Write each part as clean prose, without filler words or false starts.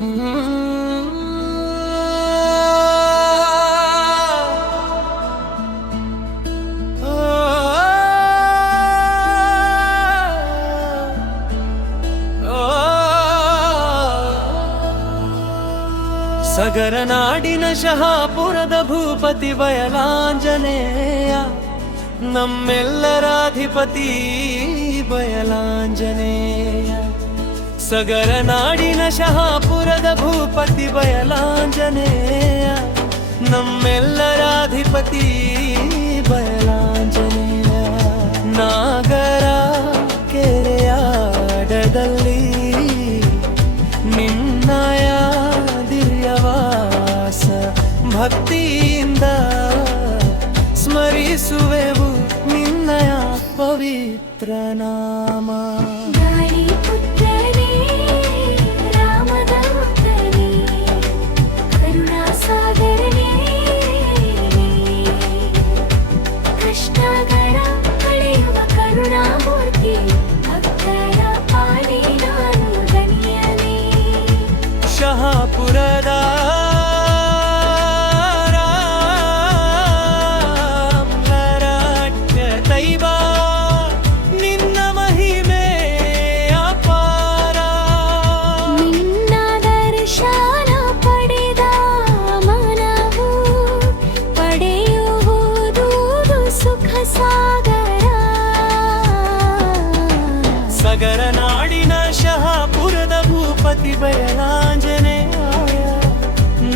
ಸಗರ ನಾಡಿನ ಶಹಾಪುರದ ಭೂಪತಿ ಬಯಲಾಂಜನೇಯ, ನಮ್ಮೆಲ್ಲರಾಧಿಪತಿ ಬಯಲಾಂಜನೇಯ. ಸಗರ ನಾಡಿನ ಶಹಾಪುರದ ಭೂಪತಿ ಬಯಲಾಂಜನೇಯ, ನಮ್ಮೆಲ್ಲರಾಧಿಪತಿ ಬಯಲಾಂಜನೇಯ. ನಾಗರ ಕೆರೆಯಾಡದಲ್ಲಿ ನಿನ್ನಯ ದಿವ್ಯವಾಸ ಭಕ್ತಿಯಿಂದ ಸ್ಮರಿಸುವೆವು ನಿನ್ನಯ ಪವಿತ್ರ ನಾಮ. ಶಹಾಪುರದ ತೈವ ನಿನ್ನ ಮಹಿಮೆ ಅಪಾರ. ನಿನ್ನ ದರ್ಶನ ಪಡೆದ ಮನವು ಪಡೆಯುವುದು ಸುಖ ಸಾಗರ. ಸಗರ ನಾಡಿನ ಶಹಾಪುರದ ಭೂಪತಿ ಬಯಲಾಂಜನೇಯ,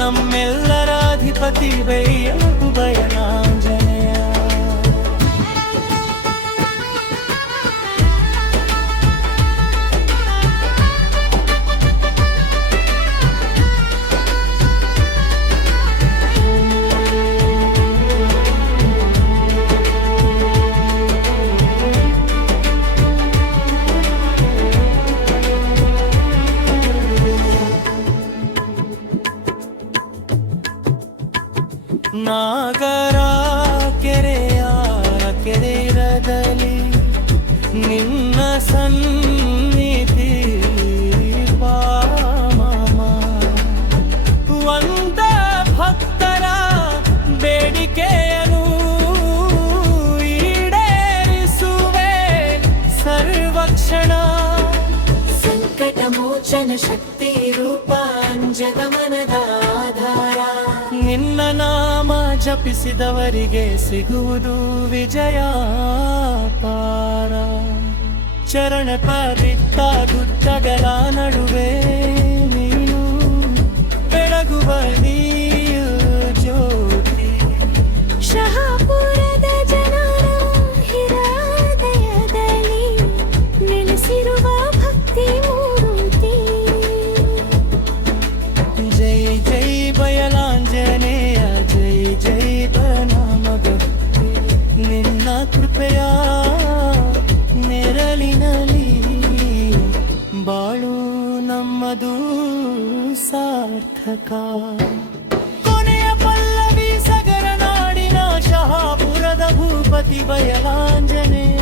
ನಮ್ಮೆಲ್ಲರಾಧಿಪತಿ ಬಯಲಾಂಜನೇಯ. ನಾಗರ ಕೆರೆಯ ಕೆರೆರದಲ್ಲಿ ನಿನ್ನ ಸನ್ನಿಧಿ ಪಾಮ. ಒಂದ ಭಕ್ತರ ಬೇಡಿಕೆಯನ್ನು ಈಡೇರಿಸುವೆ ಸರ್ವಕ್ಷಣ. ಸಂಕಟ ಮೋಚನ ಶಕ್ತಿ ರೂಪ ಜಗಮನದ ಆಧಾರ. ನಿನ್ನ ನಾಮ ಜಪಿಸಿದವರಿಗೆ ಸಿಗುವುದು ವಿಜಯ ಪಾರ. ಚರಣ ಪವಿತ್ರ ಗುಡ್ಡಗಳ ನಡುವೆ ನೀನು ಬೆಳಗುವ ನೀಯು ಜ್ಯೋತಿ. ಶಹಾಪುರದ ಜನರ ಹೃದಯದಲ್ಲಿ ನೆಲೆಸಿರುವ ಭಕ್ತಿ ಮೂರ್ತಿ. ಜೈ ಜೈ ಬಯಲಾಂಜನೇಯ, ಜೈ ಜೈ ಬನಮಗತ್ತಿ. ನಿನ್ನ ಕೃಪೆಯ ನೆರಳಿನಲ್ಲಿ ಬಾಳು ನಮ್ಮದು ಸಾರ್ಥಕ. ಕೊನೆಯ ಪಲ್ಲವಿ ಸಗರ ನಾಡಿನ ಶಹಾಪುರದ ಭೂಪತಿ ಬಯಲಾಂಜನೇಯ,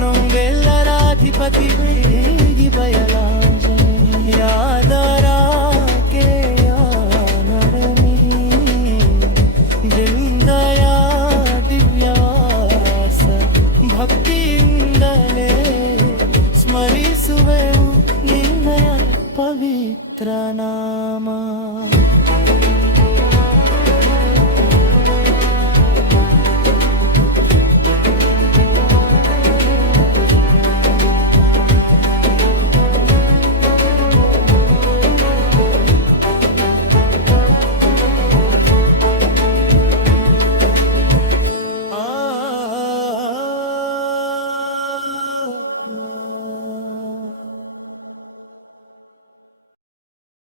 ನಮ್ಮೆಲ್ಲರಾಧಿಪತಿ ಬಯಲಾಂಜನೇಯ. ಯಾದರ ಕೆರೆಯ ನಡನಿ ಜಿಂದಯ ದಿವ್ಯವಾಸ ಭಕ್ತಿಯಿಂದಲೇ ಸ್ಮರಿಸುವೆವು ನಿನ್ನಯ ಪವಿತ್ರ ನಾಮ.